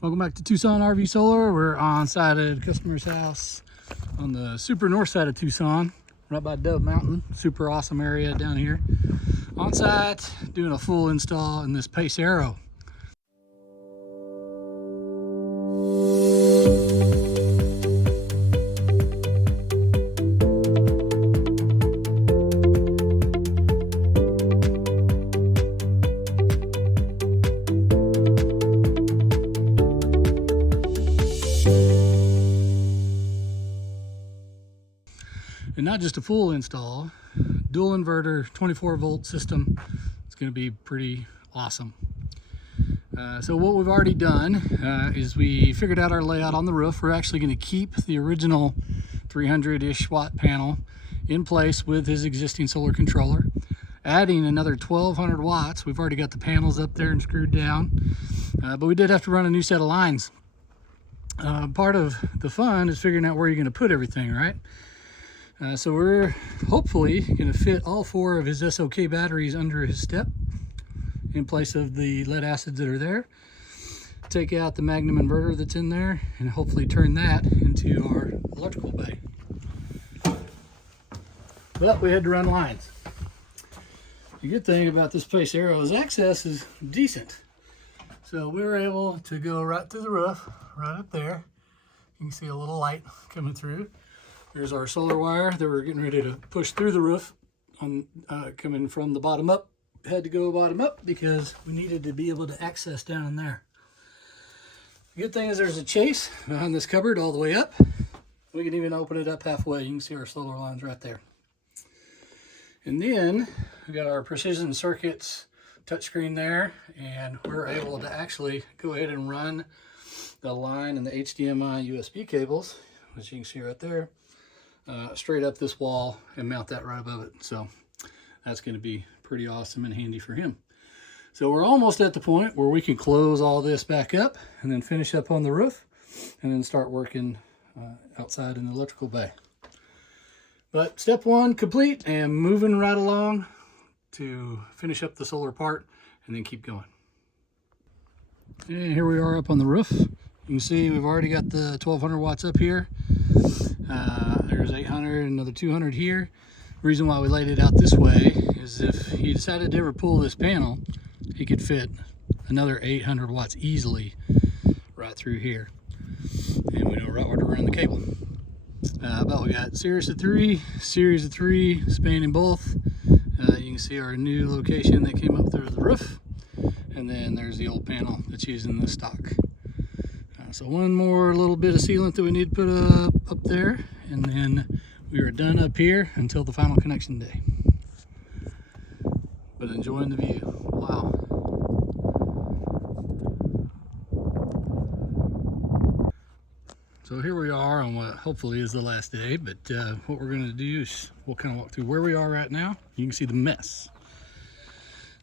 Welcome back to Tucson RV Solar. We're on site at a customer's house on the super north side of Tucson, right by Dove Mountain. Super awesome area down here. On site, doing a full install in this Pace Arrow. And not just a full install, dual inverter, 24-volt system. It's going to be pretty awesome. So what we've already done is we figured out our layout on the roof. We're actually going to keep the original 300-ish watt panel in place with his existing solar controller, adding another 1200 watts. We've already got the panels up there and screwed down, but we did have to run a new set of lines. Part of the fun is figuring out where you're going to put everything, right? So we're hopefully going to fit all 4 of his SOK batteries under his step in place of the lead acids that are there. Take out the Magnum inverter that's in there and hopefully turn that into our electrical bay. But we had to run lines. The good thing about this Pace Arrow is access is decent. So we were able to go right through the roof, right up there. You can see a little light coming through. There's our solar wire that we're getting ready to push through the roof on coming from the bottom up. Had to go bottom up because we needed to be able to access down in there. The good thing is there's a chase behind this cupboard all the way up. We can even open it up halfway. You can see our solar lines right there. And then we got our precision circuits touchscreen there, and we're able to actually go ahead and run the line and the HDMI USB cables, which you can see right there, straight up this wall and mount that right above it. So that's going to be pretty awesome and handy for him. So we're almost at the point where we can close all this back up and then finish up on the roof and then start working outside in the electrical bay. But step 1 complete and moving right along to finish up the solar part and then keep going. And here we are up on the roof. You can see we've already got the 1200 watts up here. There's 800, another 200 here. The reason why we laid it out this way is if he decided to ever pull this panel, he could fit another 800 watts easily right through here. And we know right where to run the cable. But we got series of 3 spanning both. You can see our new location that came up through the roof. And then there's the old panel that's using the stock. So one more little bit of sealant that we need to put up there, and then we are done up here until the final connection day. But enjoying the view. Wow. So here we are on what hopefully is the last day, but what we're going to do is we'll kind of walk through where we are right now. You can see the mess.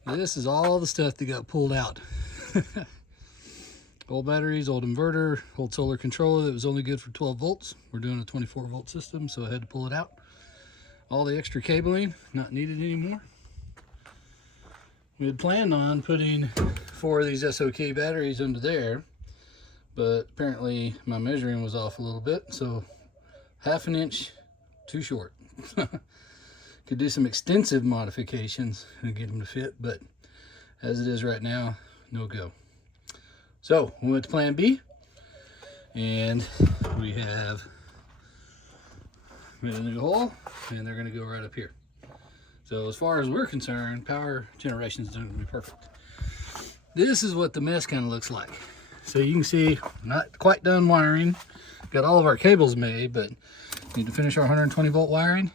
This is all the stuff that got pulled out. Old batteries, old inverter, old solar controller that was only good for 12 volts. We're doing a 24-volt system, so I had to pull it out. All the extra cabling, not needed anymore. We had planned on putting 4 of these SOK batteries under there, but apparently my measuring was off a little bit, so 1/2 inch too short. Could do some extensive modifications and get them to fit, but as it is right now, no go. So we went to plan B, and we have made a new hole, and they're going to go right up here. So as far as we're concerned, power generation is going to be perfect. This is what the mess kind of looks like. So you can see, not quite done wiring. Got all of our cables made, but need to finish our 120 volt wiring.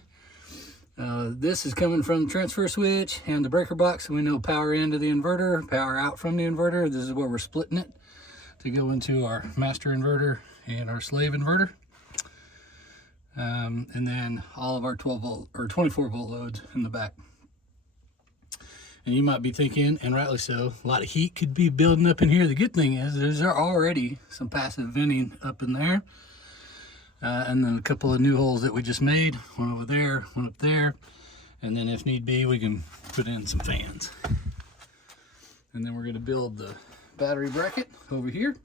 This is coming from the transfer switch and the breaker box. So we know power into the inverter, power out from the inverter. This is where we're splitting it to go into our master inverter and our slave inverter. And then all of our 12 volt or 24 volt loads in the back. And you might be thinking, and rightly so, a lot of heat could be building up in here. The good thing is there's already some passive venting up in there. And then a couple of new holes that we just made, one over there, one up there. And then if need be, we can put in some fans. And then we're going to build the battery bracket over here.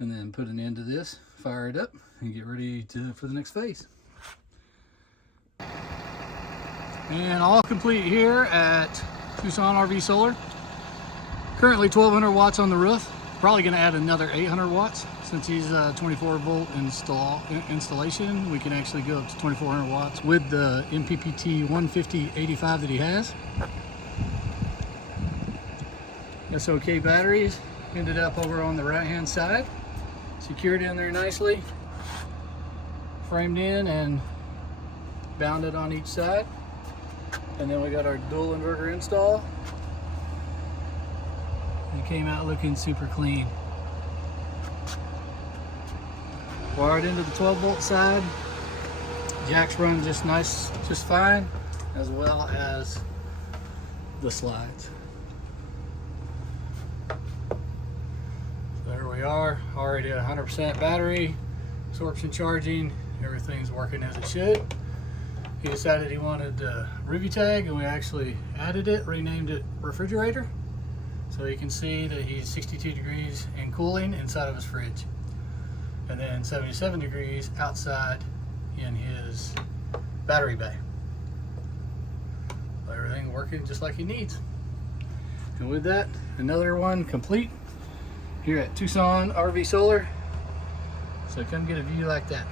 and then put an end to this, fire it up, and get ready for the next phase. And all complete here at Tucson RV Solar. Currently 1200 watts on the roof. Probably going to add another 800 watts since he's 24 volt installation. We can actually go up to 2400 watts with the MPPT 150/85 that he has. SOK batteries ended up over on the right hand side, secured in there nicely, framed in and bounded on each side. And then we got our dual inverter install. It came out looking super clean. Wired into the 12 volt side. Jacks run just fine, as well as the slides. So there we are, already at 100% battery, absorption charging, everything's working as it should. He decided he wanted a review tag, and we actually added it, renamed it refrigerator. So you can see that he's 62 degrees and cooling inside of his fridge. And then 77 degrees outside in his battery bay. Everything working just like he needs. And with that, another one complete here at Tucson RV Solar. So come get a view like that.